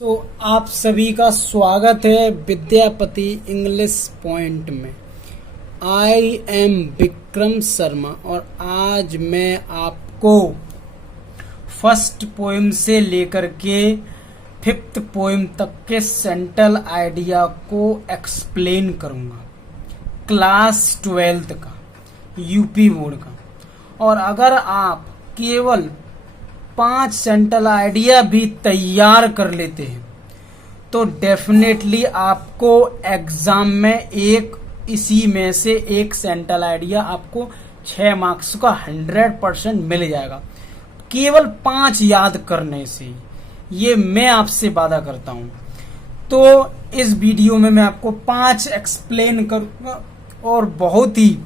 आप सभी का स्वागत है विद्यापति इंग्लिश पॉइंट में। आई एम विक्रम शर्मा और आज मैं आपको फर्स्ट पोएम से लेकर के फिफ्थ पोएम तक के सेंट्रल आइडिया को एक्सप्लेन करूंगा, क्लास 12th का, यूपी बोर्ड का। और अगर आप केवल 5 सेंट्रल आइडिया भी तैयार कर लेते हैं तो डेफिनेटली आपको एग्जाम में इसी में से एक सेंट्रल आइडिया आपको 6 मार्क्स का 100% मिल जाएगा, केवल 5 याद करने से। ये मैं आपसे वादा करता हूं। तो इस वीडियो में मैं आपको 5 एक्सप्लेन करूंगा और बहुत ही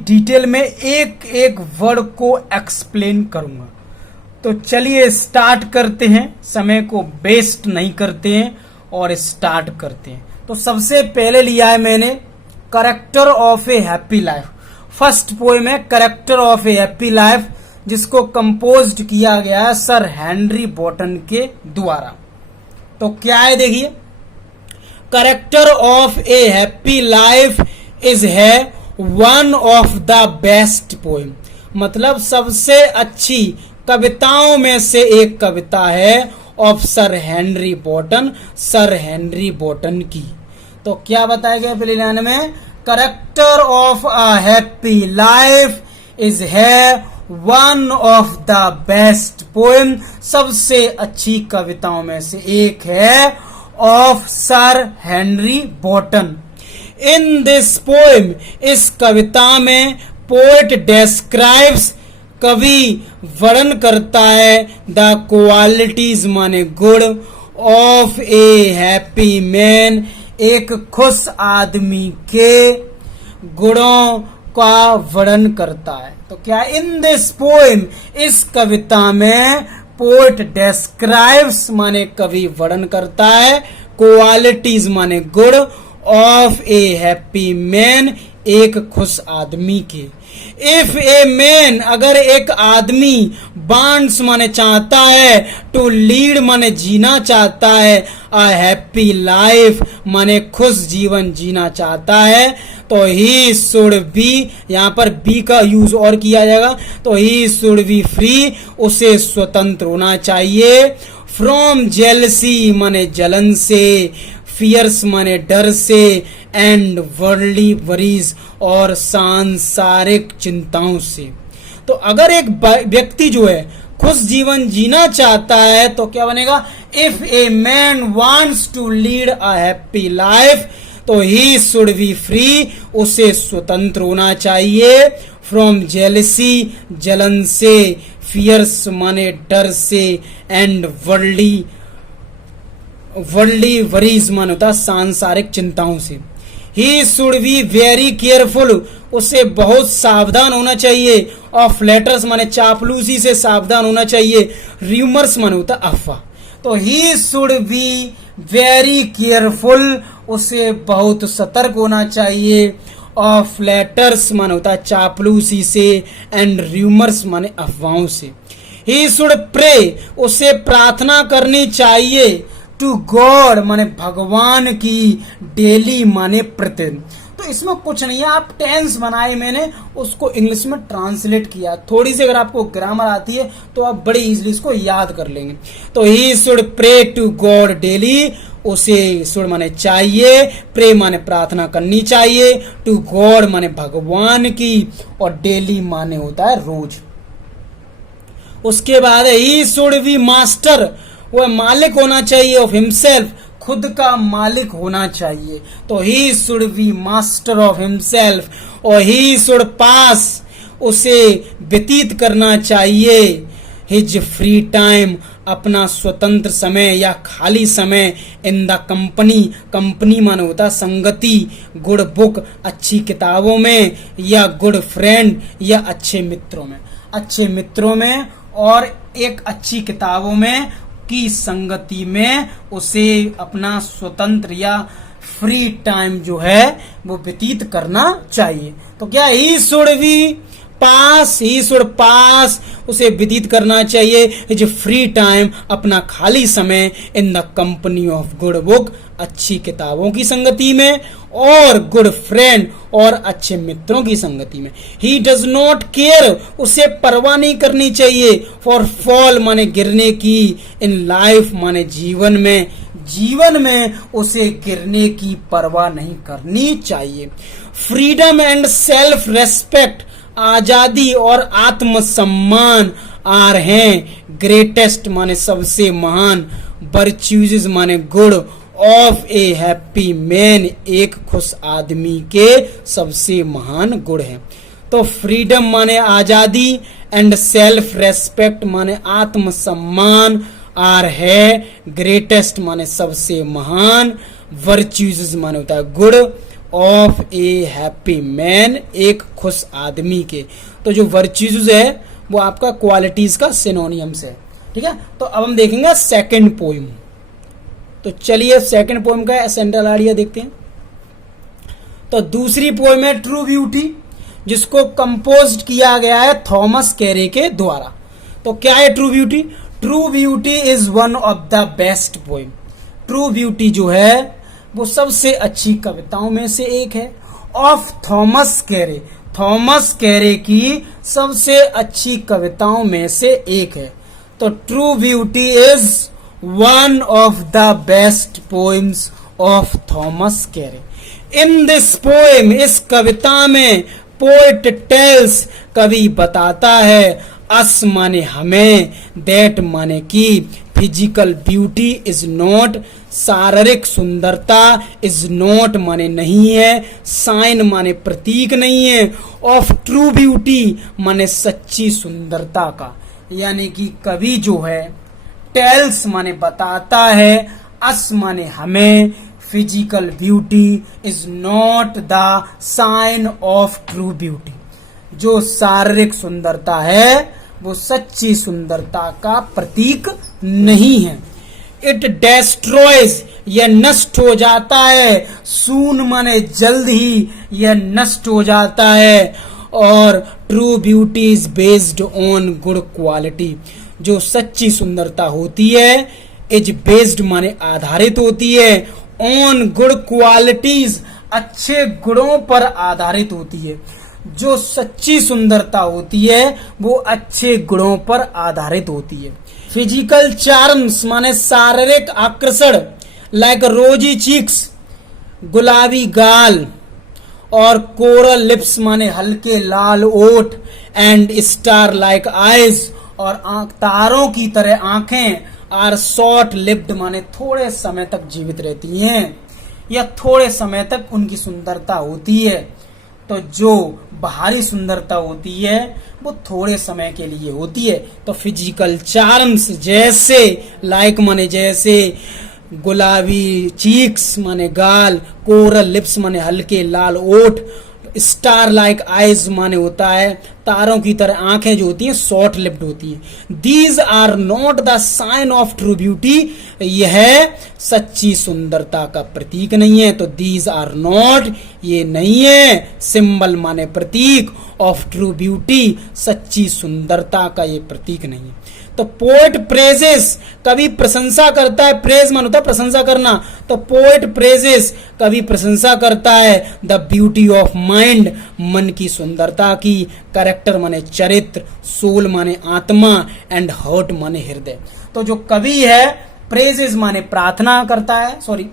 डिटेल में एक एक वर्ड को एक्सप्लेन करूंगा। तो चलिए स्टार्ट करते हैं, समय को वेस्ट नहीं करते हैं और स्टार्ट करते हैं। तो सबसे पहले लिया है मैंने character of a happy life. First poem है character of a happy life, जिसको कंपोज्ड किया गया है सर हेनरी बॉटन के द्वारा। तो क्या है देखिए, character of a happy life is है one of the best poem, मतलब सबसे अच्छी कविताओं में से एक कविता है ऑफ सर हेनरी बॉटन की। तो क्या बताया गया पहले लाइन में, character of a happy life is है one of the best poem, सबसे अच्छी कविताओं में से एक है of sir Henry Wotton. In this poem, इस कविता में पोएट डेस्क्राइब्स, कवि वर्णन करता है द क्वालिटीज माने गुण ऑफ ए हैप्पी मैन, एक खुश आदमी के गुणों का वर्णन करता है। तो क्या इन दिस पोएम, इस कविता में पोएट डेस्क्राइब्स माने कवि वर्णन करता है, क्वालिटीज माने गुण ऑफ ए हैप्पी मैन, एक खुश आदमी के। इफ ए मैन, अगर एक आदमी, वांट्स माने चाहता है, टू लीड माने जीना चाहता है, अ हैप्पी लाइफ माने खुश जीवन जीना चाहता है, तो ही शुड बी, यहाँ पर बी का यूज और किया जाएगा, तो ही शुड बी फ्री, उसे स्वतंत्र होना चाहिए, फ्रॉम जेलसी माने जलन से, फियर्स माने डर से, एंड वर्ल्डली वरीज और सांसारिक चिंताओं से। तो अगर एक व्यक्ति जो है खुश जीवन जीना चाहता है तो क्या बनेगा, if a man wants to lead a happy life, तो ही शुड बी फ्री, उसे स्वतंत्र होना चाहिए, फ्रॉम जेलसी जलन से, फियर्स माने डर से, एंड वर्ल्डली वरीज माने होता सांसारिक चिंताओं से। He should be very careful, उसे बहुत सावधान होना चाहिए, ऑफ लेटर्स माने चापलूसी से सावधान होना चाहिए, र्यूमर्स माने होता अफवाह। तो he should be very careful, उसे बहुत सतर्क होना चाहिए, ऑफ लेटर्स माने होता चापलूसी से, एंड र्यूमर्स माने अफवाहों से। ही शुड प्रे, उसे प्रार्थना करनी चाहिए, टू गॉड माने भगवान की, डेली माने प्रतिदिन। तो इसमें कुछ नहीं है, आप टेंस बनाए, मैंने उसको इंग्लिश में ट्रांसलेट किया। थोड़ी सी अगर आपको ग्रामर आती है तो आप बड़ी इजीली इसको याद कर लेंगे। तो he should pray to God daily, उसे शुड माने चाहिए, प्रे माने प्रार्थना करनी चाहिए, टू गॉड माने भगवान की, और डेली माने होता है रोज। उसके बाद ही शुड बी मास्टर, वह मालिक होना चाहिए, ऑफ हिमसेल्फ, खुद का मालिक होना चाहिए, तो he should be master of himself. और ही शुड पास, उसे व्यतीत करना चाहिए, हिज फ्री टाइम, अपना स्वतंत्र समय या खाली समय, इन द कंपनी माने होता संगति, गुड बुक, अच्छी किताबों में, या गुड फ्रेंड, या अच्छे मित्रों में और एक अच्छी किताबों में की संगति में उसे अपना स्वतंत्र या फ्री टाइम जो है वो व्यतीत करना चाहिए। तो क्या ही शुड बी पास उसे व्यतीत करना चाहिए हिज फ्री टाइम, अपना खाली समय, in the company of good book, अच्छी किताबों की संगति में, और गुड फ्रेंड, और अच्छे मित्रों की संगति में। ही डज नॉट केयर, उसे परवाह नहीं करनी चाहिए, फॉर फॉल माने गिरने की, इन लाइफ माने जीवन में उसे गिरने की परवाह नहीं करनी चाहिए। फ्रीडम एंड सेल्फ रेस्पेक्ट, आजादी और आत्मसम्मान, आर हैं ग्रेटेस्ट माने सबसे महान, वर्च्यूज माने गुण, ऑफ ए हैप्पी मैन, एक खुश आदमी के सबसे महान गुण है। तो फ्रीडम माने आजादी, एंड सेल्फ रेस्पेक्ट माने आत्मसम्मान, आर है ग्रेटेस्ट माने सबसे महान, वर्च्यूज माने होता है गुण, ऑफ ए हैप्पी मैन, एक खुश आदमी के। तो जो वर्च्यूज है वो आपका क्वालिटीज का सिनोनियम्स है। ठीक है, तो अब हम देखेंगे सेकंड पोइम। तो चलिए सेकंड पोइम का सेंट्रल आइडिया देखते हैं। तो दूसरी पोइम है ट्रू ब्यूटी, जिसको कंपोज किया गया है थॉमस कैरे के द्वारा। तो क्या है true beauty? True beauty is one of the best poem. True beauty जो है वो सबसे अच्छी कविताओं में से एक है, of Thomas Carew, Thomas Carew की सबसे अच्छी कविताओं में से एक है। तो true beauty is one of the best poems of Thomas Carew. In this poem, इस कविता में, पोएट टेल्स, कवि बताता है, अस माने हमें, दैट माने की, फिजिकल ब्यूटी इज नॉट, शारीरिक सुंदरता, इज नॉट माने नहीं है, साइन माने प्रतीक नहीं है, ऑफ ट्रू ब्यूटी माने सच्ची सुंदरता का। यानी कि कवि जो है, टेल्स माने बताता है, अस माने हमें, physical beauty is not the sign of true beauty, जो शारीरिक सुंदरता है वो सच्ची सुंदरता का प्रतीक नहीं है। इट डेस्ट्रॉयज, यह नष्ट हो जाता है, सून माने जल्द ही, यह नष्ट हो जाता है, और true beauty is based on good quality, जो सच्ची सुंदरता होती है, इज बेस्ड माने आधारित होती है, ऑन गुड क्वालिटीज, अच्छे गुणों पर आधारित होती है। जो सच्ची सुंदरता होती है वो अच्छे गुणों पर आधारित होती है। फिजिकल चार्म्स माने शारीरिक आकर्षण, लाइक रोजी चीक्स, गुलाबी गाल, और कोरल लिप्स माने हल्के लाल ओठ, एंड स्टार लाइक आईज, और तारों की तरह आंखें, आर शॉर्ट लिव्ड माने थोड़े समय तक जीवित रहती हैं, या थोड़े समय तक उनकी सुंदरता होती है। तो जो बाहरी सुंदरता होती है वो थोड़े समय के लिए होती है। तो फिजिकल चार्म्स जैसे, लाइक माने जैसे, गुलाबी चीक्स माने गाल, कोरल लिप्स माने हल्के लाल ओठ, स्टार लाइक आईज माने होता है तारों की तरह आंखें जो होती हैं शॉर्ट लिप्ड होती हैं। These are not the sign of true beauty, यह सच्ची सुंदरता का प्रतीक नहीं है। तो दीज आर नॉट, ये नहीं है, सिंबल माने प्रतीक, ऑफ ट्रू ब्यूटी, सच्ची सुंदरता का ये प्रतीक नहीं है। तो पोएट प्रेजेस, कवि प्रशंसा करता है, प्रेज मान होता है प्रशंसा करना, तो पोएट प्रेजेस, कवि प्रशंसा करता है, द ब्यूटी ऑफ माइंड, मन की सुंदरता की, कैरेक्टर माने चरित्र, सोल माने आत्मा, एंड हार्ट माने हृदय। तो जो कवि है प्रेजेस माने प्रार्थना करता है, सॉरी,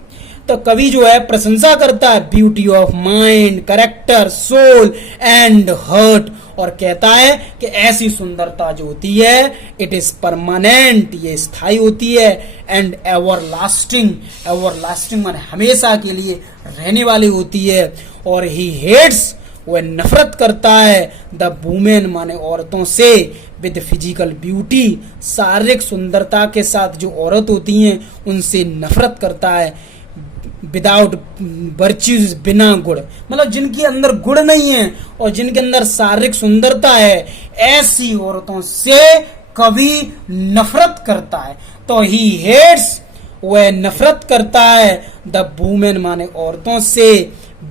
तो कवि जो है प्रशंसा करता है beauty of mind, character, soul and heart, और कहता है कि ऐसी सुंदरता जो होती है इट इज परमानेंट, ये स्थायी होती है, and ever lasting, ever lasting माने हमेशा के लिए रहने वाली होती है। और ही हेट्स, वह नफरत करता है, द वुमेन माने औरतों से, विद फिजिकल ब्यूटी, शारीरिक सुंदरता के साथ जो औरत होती हैं उनसे नफरत करता है, विदाउट वर्च्यूज, बिना गुण, मतलब जिनके अंदर गुण नहीं है और जिनके अंदर शारीरिक सुंदरता है, ऐसी औरतों से कभी नफरत करता है। तो ही हेट्स, वह नफरत करता है, द वुमेन माने औरतों से,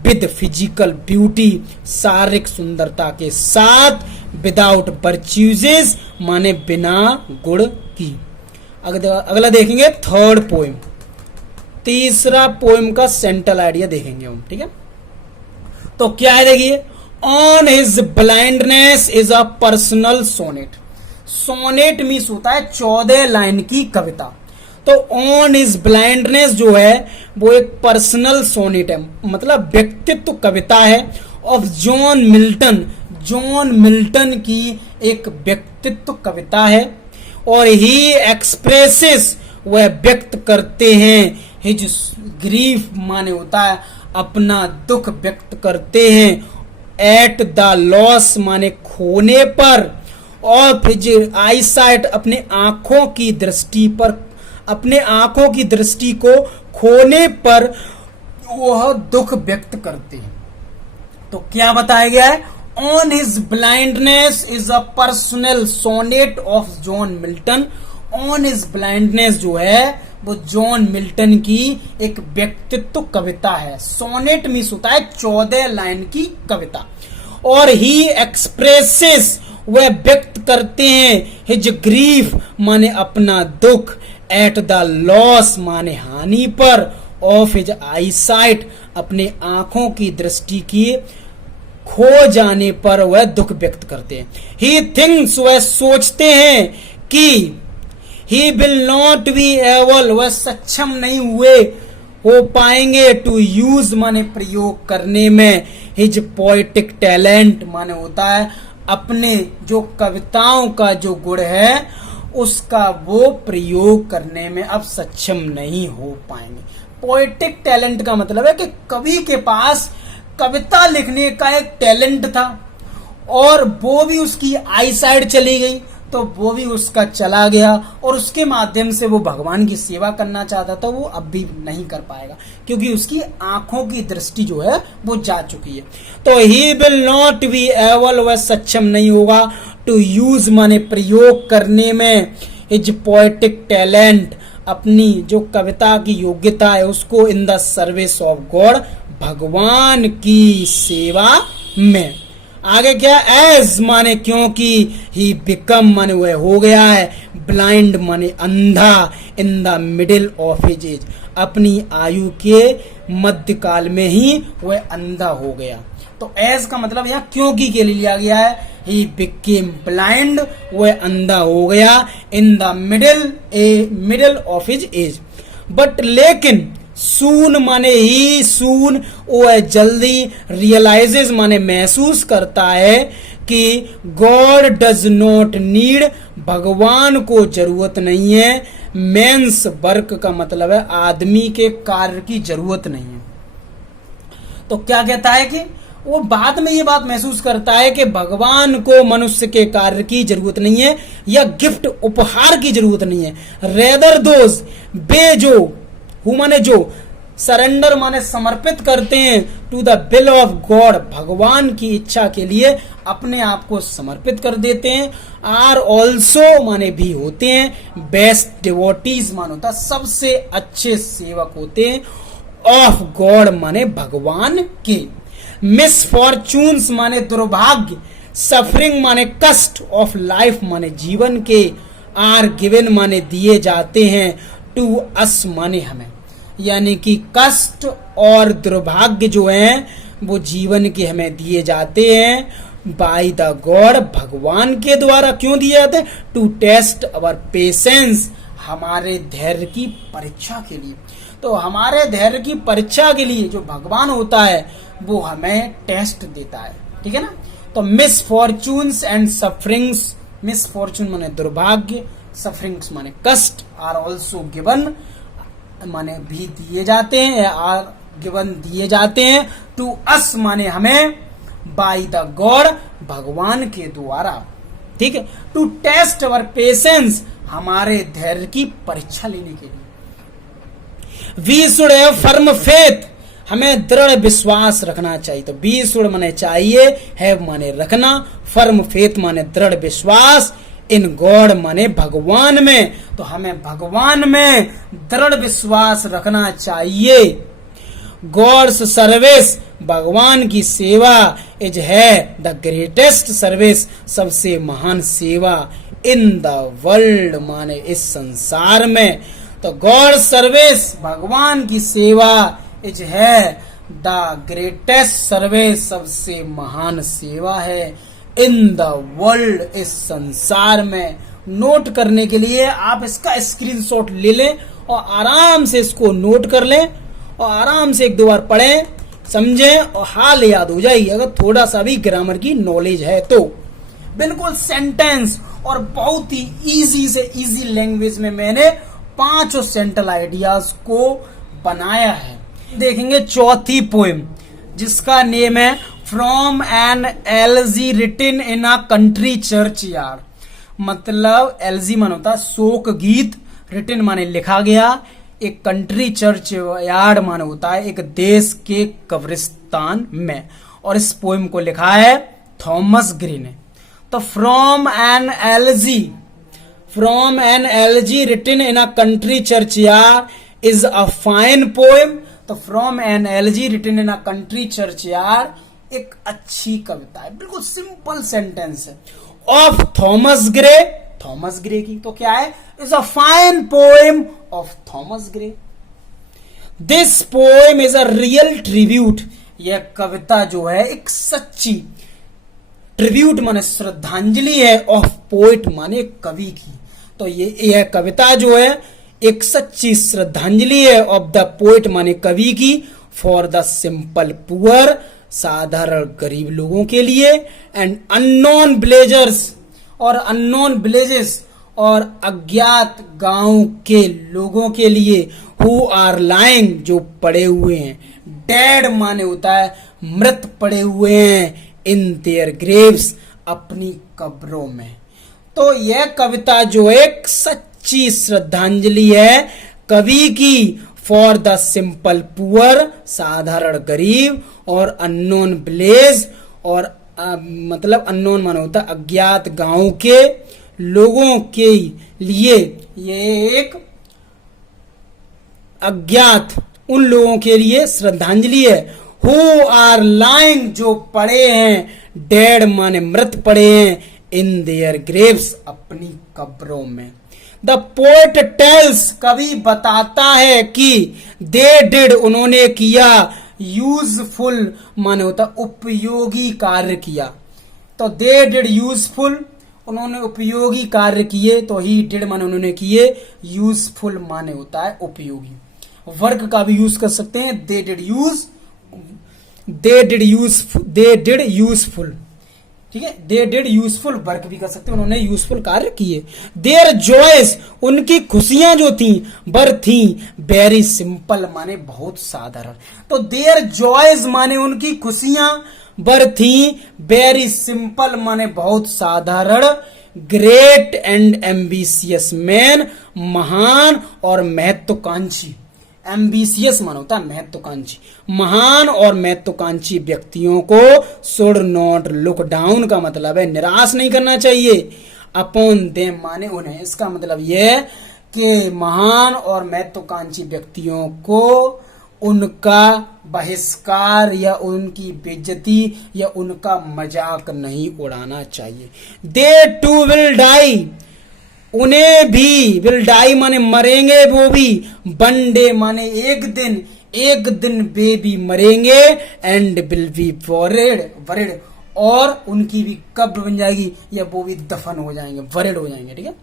विद फिजिकल ब्यूटी, शारीरिक सुंदरता के साथ, विदाउट वर्च्यूजेस माने बिना गुण की। अगला देखेंगे थर्ड पोएम, तीसरा पोएम का सेंट्रल आइडिया देखेंगे हम, ठीक है। तो क्या है देखिए, on his blindness is a personal sonnet. Sonnet means होता है 14 लाइन की कविता। तो ऑन हिज ब्लाइंडनेस जो है वो एक पर्सनल सोनेट है, मतलब व्यक्तित्व कविता है of John Milton. John Milton की एक व्यक्तित्व कविता है और ही एक्सप्रेसेस, वह व्यक्त करते हैं, हिज ग्रीफ माने होता है अपना दुख व्यक्त करते हैं, एट द लॉस माने खोने पर, और फिर आई साइट अपने आंखों की दृष्टि पर, अपने आंखों की दृष्टि को खोने पर वह दुख व्यक्त करते हैं। तो क्या बताया गया है, on his blindness is a personal sonnet of John Milton. On his blindness जो है वो जॉन मिल्टन की एक व्यक्तित्व कविता है। सोनेट मीन्स होता है 14 लाइन की कविता। और ही एक्सप्रेसेस, वह व्यक्त करते हैं, हिज ग्रीफ माने अपना दुख, एट द लॉस माने हानि पर, ऑफ हिज आई साइट अपने आंखों की दृष्टि की खो जाने पर वह दुख व्यक्त करते हैं। ही थिंक्स, वह सोचते हैं कि he will not be able, वह सक्षम नहीं हो पाएंगे, टू यूज माने प्रयोग करने में, हिज पोएटिक टैलेंट माने होता है अपने जो कविताओं का जो गुण है उसका वो प्रयोग करने में अब सक्षम नहीं हो पाएंगे। पोएटिक टैलेंट का मतलब है कि कवि के पास कविता लिखने का एक टैलेंट था और वो भी उसकी आई साइड चली गई, तो वो भी उसका चला गया और उसके माध्यम से वो भगवान की सेवा करना चाहता था, वो अब भी नहीं कर पाएगा क्योंकि उसकी आंखों की दृष्टि जो है वो जा चुकी है। तो he will not be able, वह सक्षम नहीं होगा, टू यूज माने प्रयोग करने में, हिज पोएटिक टैलेंट अपनी जो कविता की योग्यता है उसको, in the service of God भगवान की सेवा में। आगे क्या, एज माने क्योंकि, ही बिकम माने वह हो गया है, ब्लाइंड माने अंधा, in the middle of his age अपनी आयु के मध्यकाल में ही वह अंधा हो गया। तो एज का मतलब यहाँ क्योंकि के लिए लिया गया है, ही बिकेम ब्लाइंड, वह अंधा हो गया, in the middle of his age. But लेकिन सून माने ही, सून वह जल्दी, रियलाइजेज माने महसूस करता है कि गॉड डज नॉट नीड, भगवान को जरूरत नहीं है, मेंस वर्क का मतलब है आदमी के कार्य की जरूरत नहीं है। तो क्या कहता है कि वो बाद में ये बात महसूस करता है कि भगवान को मनुष्य के कार्य की जरूरत नहीं है या गिफ्ट उपहार की जरूरत नहीं है, रेदर दोज बेजो माने जो सरेंडर माने समर्पित करते हैं, to the will of God भगवान की इच्छा के लिए अपने आप को समर्पित कर देते हैं, आर ऑल्सो माने भी होते हैं, बेस्ट डिवोटीज मान होता सबसे अच्छे सेवक होते हैं, ऑफ गॉड माने भगवान के, मिसफॉर्चून्स माने दुर्भाग्य, सफरिंग माने कष्ट, ऑफ लाइफ माने जीवन के, आर गिवन माने दिए जाते हैं, टू अस माने हमें, यानी कि कष्ट और दुर्भाग्य जो हैं वो जीवन के हमें दिए जाते हैं बाय द गॉड भगवान के द्वारा। क्यों दिए जाते हैं? टू टेस्ट अवर पेशेंस, हमारे धैर्य की परीक्षा के लिए। तो हमारे धैर्य की परीक्षा के लिए जो भगवान होता है वो हमें टेस्ट देता है, ठीक है ना। तो मिसफॉर्चून्स एंड सफरिंग्स, मिसफॉर्चून माने दुर्भाग्य, सफरिंग्स माने कष्ट, आर ऑल्सो गिवन माने भी दिए जाते हैं, आर गिवन दिए जाते हैं, टू अस माने हमें, बाय द गॉड भगवान के द्वारा, ठीक है। टू टेस्ट अवर पेशेंस, हमारे धैर्य की परीक्षा लेने के लिए। We should have firm faith, हमें दृढ़ विश्वास रखना चाहिए। तो वी शुड माने चाहिए, हैव माने रखना, फर्म फेथ माने दृढ़ विश्वास, इन गॉड माने भगवान में। तो हमें भगवान में दृढ़ विश्वास रखना चाहिए। गॉड्स सर्विस, भगवान की सेवा, इज है द ग्रेटेस्ट सर्विस, सबसे महान सेवा, इन द वर्ल्ड माने इस संसार में। तो गॉड सर्विस, भगवान की सेवा, इज है द ग्रेटेस्ट सर्विस, सबसे महान सेवा है, इन द वर्ल्ड इस संसार में। नोट करने के लिए आप इसका स्क्रीनशॉट ले लें और आराम से इसको नोट कर लें और आराम से एक दो बार पढ़ें, समझें और हाल याद हो जाएगी अगर थोड़ा सा भी ग्रामर की नॉलेज है तो। बिल्कुल सेंटेंस और बहुत ही इजी से इजी लैंग्वेज में मैंने 5 सेंट्रल आइडियाज को बनाया है। देखेंगे चौथी पोएम जिसका नेम है from an elegy written in a country churchyard. मतलब एलजी मान होता है शोक गीत, रिटिन माने लिखा गया, एक कंट्री चर्च यार्ड माने होता है एक देश के कब्रिस्तान में। और इस पोएम को लिखा है थॉमस ग्रे ने। तो from an elegy written in a country churchyard is a fine poem. तो from an elegy written in a country churchyard एक अच्छी कविता है, बिल्कुल सिंपल सेंटेंस है। ऑफ थॉमस ग्रे की तो क्या है, is a fine poem of Thomas Gray. This poem is a real tribute, यह कविता जो है एक सच्ची, ट्रिब्यूट माने श्रद्धांजलि है, ऑफ पोएट माने कवि की। तो यह कविता जो है एक सच्ची श्रद्धांजलि है, ऑफ द पोएट माने कवि की, फॉर द सिंपल पुअर साधारण गरीब लोगों के लिए, एंड अननोन विलेजेस और अज्ञात गांव के लोगों के लिए, हु आर लाइंग जो पड़े हुए हैं, डेड माने होता है मृत पड़े हुए हैं, इन देयर ग्रेव्स अपनी कब्रों में। तो यह कविता जो एक सच्ची श्रद्धांजलि है कवि की, फॉर द सिंपल पुअर साधारण गरीब, और अननोन विलेज और मतलब अननोन माना होता है अज्ञात गांव के लोगों के लिए, ये एक अज्ञात उन लोगों के लिए श्रद्धांजलि है, हु आर लाइंग जो पड़े हैं, डेड माने मृत पड़े हैं, इन देयर ग्रेव्स अपनी कब्रों में। द पोएट टेल्स कवि बताता है कि दे डिड उन्होंने किया, यूजफुल माने होता उपयोगी कार्य किया। तो दे डिड यूजफुल उन्होंने उपयोगी कार्य किए, तो ही डिड माने उन्होंने किए, यूजफुल माने होता है उपयोगी। वर्क का भी यूज कर सकते हैं, दे डिड यूजफुल, ठीक है, दे डिड यूजफुल वर्क भी कर सकते हैं, उन्होंने यूजफुल कार्य किए। देयर जॉयस उनकी खुशियां जो थी, बर थी वेरी सिंपल माने बहुत साधारण। तो देयर जॉयस माने उनकी खुशियां, बर थी वेरी सिंपल माने बहुत साधारण, ग्रेट एंड एम्बिशियस मैन महान और महत्वाकांक्षी, एम्बिशियस मान होता है महत्वाकांक्षी, महान और महत्वाकांक्षी व्यक्तियों को शुड नॉट लुक डाउन का मतलब है निराश नहीं करना चाहिए, अपॉन देम माने उन्हें। इसका मतलब यह कि महान और महत्वाकांक्षी व्यक्तियों को उनका बहिष्कार या उनकी बेइज्जती या उनका मजाक नहीं उड़ाना चाहिए। दे टू विल डाई उन्हें भी, विल डाई माने मरेंगे वो भी, वन डे माने एक दिन वे भी मरेंगे, एंड विल बी बuried और उनकी भी कब्र बन जाएगी या वो भी दफन हो जाएंगे, बuried हो जाएंगे, ठीक है।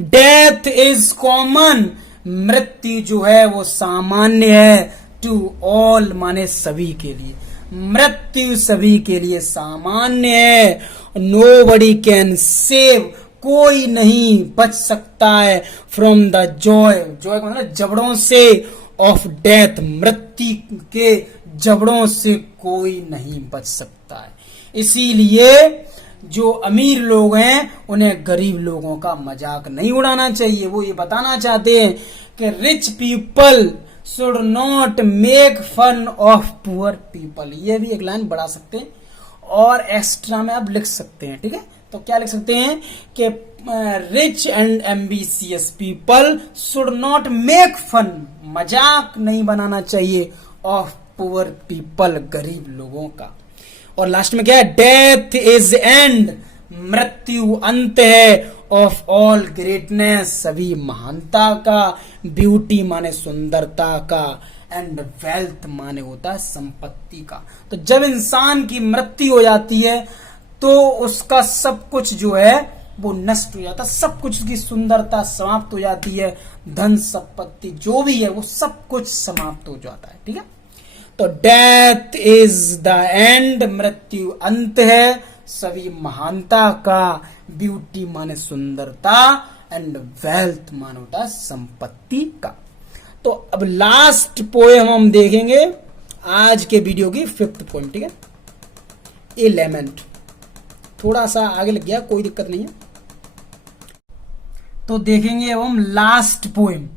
डेथ इज कॉमन मृत्यु जो है वो सामान्य है, टू ऑल माने सभी के लिए, मृत्यु सभी के लिए सामान्य है। नोबडी कैन सेव कोई नहीं बच सकता है, फ्रॉम द जॉय मतलब जबड़ों से, ऑफ डेथ मृत्यु के जबड़ों से कोई नहीं बच सकता है। इसीलिए जो अमीर लोग हैं उन्हें गरीब लोगों का मजाक नहीं उड़ाना चाहिए। वो ये बताना चाहते हैं कि rich people should not make fun of poor people. ये भी एक लाइन बढ़ा सकते हैं और एक्स्ट्रा में आप लिख सकते हैं, ठीक है। तो क्या लिख सकते हैं कि rich and ambitious people should not make fun, मजाक नहीं बनाना चाहिए, ऑफ पुअर पीपल, गरीब लोगों का। और लास्ट में क्या है, डेथ इज एंड, मृत्यु अंत है, ऑफ ऑल ग्रेटनेस, सभी महानता का, ब्यूटी माने सुंदरता का, एंड वेल्थ माने होता है संपत्ति का। तो जब इंसान की मृत्यु हो जाती है तो उसका सब कुछ जो है वो नष्ट हो जाता है, सब कुछ, उसकी सुंदरता समाप्त हो जाती है, धन संपत्ति जो भी है वो सब कुछ समाप्त हो जाता है। ठीक है, तो डेथ इज द एंड, मृत्यु अंत है, सभी महानता का, ब्यूटी माने सुंदरता, एंड वेल्थ माने होता है संपत्ति का। तो अब लास्ट पोएम हम देखेंगे आज के वीडियो की, 5th पोएम। ठीक है, ए लेमेंट, थोड़ा सा आगे लग गया, कोई दिक्कत नहीं है। तो देखेंगे अब हम लास्ट पोएम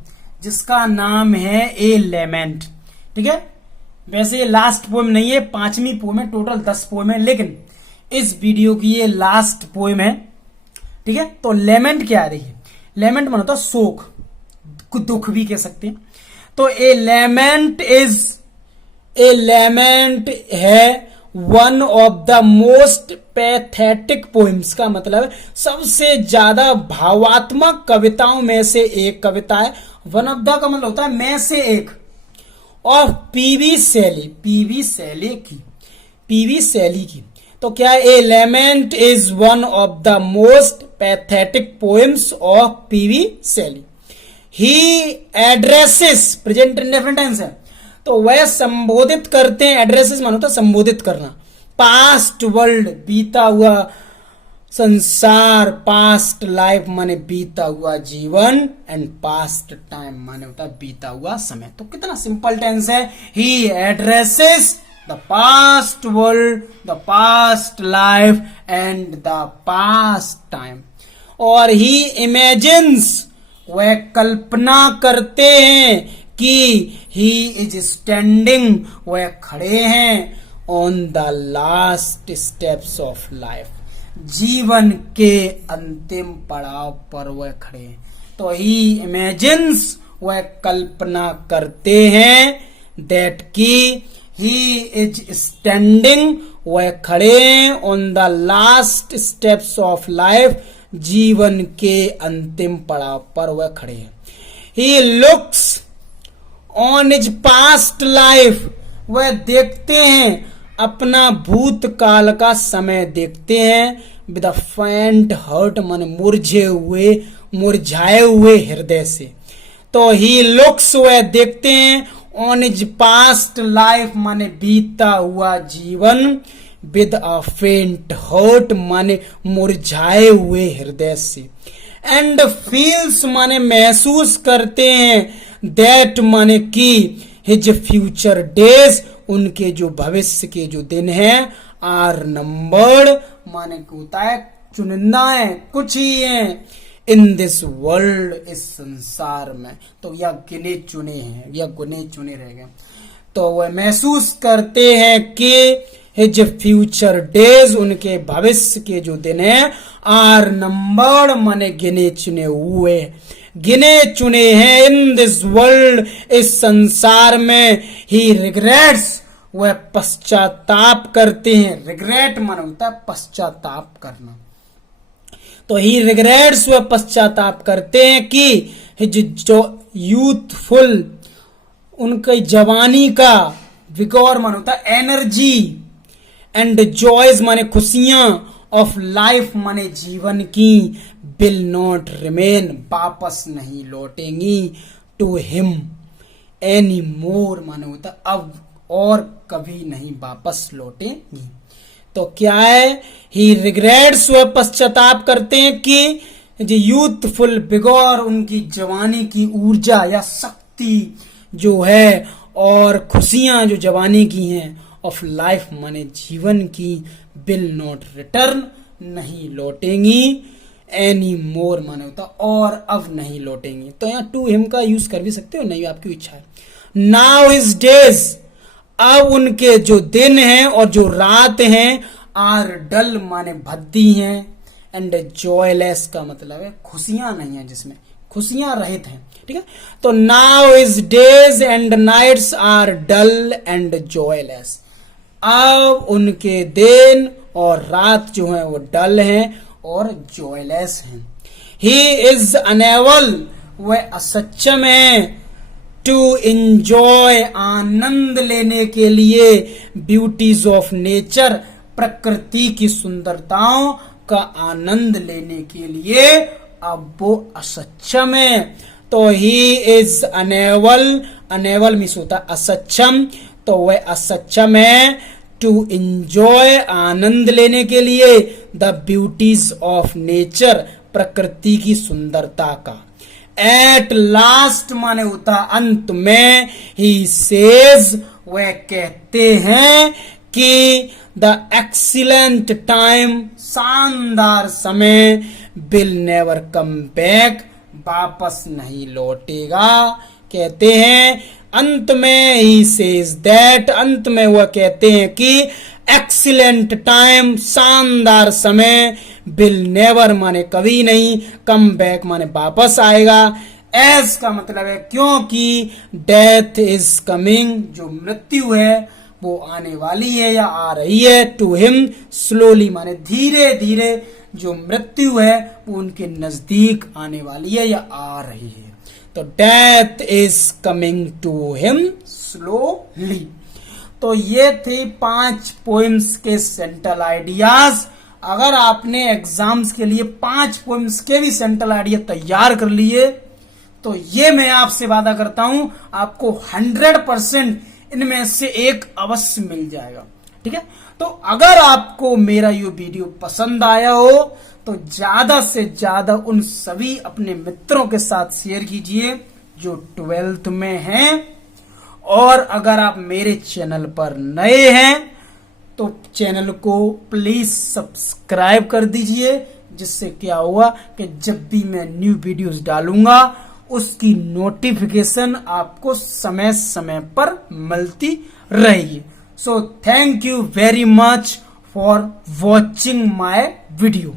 जिसका नाम है ए लेमेंट। ठीक है, वैसे ये लास्ट पोएम नहीं है, 5वीं पोएम है, टोटल 10 पोएम है, लेकिन इस वीडियो की ये लास्ट पोएम है। ठीक है, तो लेमेंट क्या आ रही है, लेमेंट माना होता शोक, दुख भी कह सकते हैं। तो ए लेमेंट है one of the most pathetic poems, का मतलब सबसे ज्यादा भावात्मक कविताओं में से एक कविता है। वन ऑफ द का मतलब होता है में से एक, और पीवी शैली की। तो क्या a lament is one of the most pathetic poems of PB Shelley. He addresses, present indefinite tense है, तो वह संबोधित करते हैं, एड्रेसेस मानो तो संबोधित करना, पास्ट वर्ल्ड, बीता हुआ संसार, पास्ट लाइफ माने बीता हुआ जीवन, एंड पास्ट टाइम माने होता है बीता हुआ समय। तो कितना सिंपल टेंस है, he addresses the past world, the past life, and the past time. और ही इमेजिन्स, वह कल्पना करते हैं कि ही इज स्टैंडिंग, वह खड़े हैं, on the last steps of life, जीवन के अंतिम पड़ाव पर वह खड़े हैं। तो ही इमेजिन्स, वह कल्पना करते हैं, दैट की ही इज स्टैंडिंग, वह खड़े हैं, on the last steps of life, जीवन के अंतिम पड़ाव पर वह खड़े हैं। He looks on his past life, वह देखते हैं, अपना भूतकाल का समय देखते हैं, विद अ फेंट हर्ट, मन मुरझाए हुए हृदय से। तो ही लुक्स, वह देखते हैं, ऑन हिज पास्ट लाइफ माने बीता हुआ जीवन, विद अ फेंट हर्ट माने मुरझाए हुए हृदय से, एंड फील्स माने महसूस करते हैं, दैट माने की हिज फ्यूचर डेज, उनके जो भविष्य के जो दिन हैं, आर नंबर्ड माने होता है चुनिंदा है, कुछ ही है, इन दिस वर्ल्ड, इस संसार में। तो यह गिने चुने हैं, यह गुने चुने रह गए। तो वह महसूस करते हैं कि हिज फ्यूचर डेज, उनके भविष्य के जो दिन हैं, आर नंबर्ड माने गिने चुने हुए, गिने चुने हैं, इन दिस वर्ल्ड, इस संसार में। ही रिग्रेट्स, वह पश्चाताप करते हैं, रिग्रेट माने होता है पश्चाताप करना। तो ही रिग्रेट्स, वह पश्चाताप करते हैं कि हिज जो यूथफुल, उनकी जवानी का, विगोर माने होता है एनर्जी, एंड जॉयज माने खुशियां, ऑफ लाइफ माने जीवन की, विल नॉट रिमेन, वापस नहीं लौटेंगी, टू हिम एनी मोर माने होता है अब और कभी नहीं वापस लौटेंगी। तो क्या है, ही रिग्रेट्स, वह पश्चाताप करते हैं कि जो यूथफुल विगोर, उनकी जवानी की ऊर्जा या शक्ति जो है, और खुशियां जो जवानी की हैं, ऑफ लाइफ माने जीवन की, विल नॉट रिटर्न नहीं लौटेंगी, एनी मोर माने होता और अब नहीं लौटेंगी। तो यहाँ टू हिम का यूज कर भी सकते हो, नहीं आपकी इच्छा है। नाउ हिज डेज, अब उनके जो दिन हैं और जो रात हैं, आर डल माने भद्दी हैं, एंड जॉयलेस का मतलब है खुशियां नहीं है, जिसमें खुशियां रहित हैं। ठीक है, तो now his days and nights are dull and joyless. अब उनके दिन और रात जो है वो डल हैं और जॉयलेस हैं। ही इज अनेबल, वह असक्षम है, टू इंजॉय, आनंद लेने के लिए, ब्यूटीज ऑफ नेचर, प्रकृति की सुंदरताओं का आनंद लेने के लिए अब वो असक्षम है। तो he is unable, unable means होता है असक्षम, तो वह असक्षम है टू इंजॉय, आनंद लेने के लिए, द ब्यूटीज ऑफ नेचर, प्रकृति की सुंदरता का। एट लास्ट माने होता अंत में, ही सेज, वह कहते हैं कि द एक्सीलेंट टाइम, शानदार समय, विल नेवर कम बैक, वापस नहीं लौटेगा। कहते हैं अंत में, ही सेज दैट, अंत में वह कहते हैं कि एक्सीलेंट टाइम, शानदार समय, विल नेवर माने कभी नहीं, कम बैक माने वापस आएगा, एस का मतलब है क्योंकि, डेथ इज कमिंग, जो मृत्यु है वो आने वाली है या आ रही है, टू हिम स्लोली माने धीरे धीरे, जो मृत्यु है वो उनके नजदीक आने वाली है या आ रही है। तो death is coming to him slowly. तो ये थे 5 पोएम्स के सेंट्रल आइडियाज। अगर आपने एग्जाम्स के लिए 5 पोएम्स के भी सेंट्रल आइडिया तैयार कर लिए तो ये मैं आपसे वादा करता हूं आपको 100% इनमें से एक अवश्य मिल जाएगा। ठीक है, तो अगर आपको मेरा ये वीडियो पसंद आया हो तो ज्यादा से ज्यादा उन सभी अपने मित्रों के साथ शेयर कीजिए जो 12th में हैं। और अगर आप मेरे चैनल पर नए हैं तो चैनल को प्लीज सब्सक्राइब कर दीजिए, जिससे क्या होगा कि जब भी मैं न्यू वीडियोस डालूंगा उसकी नोटिफिकेशन आपको समय समय पर मिलती रहेगी। So thank you very much for watching my video.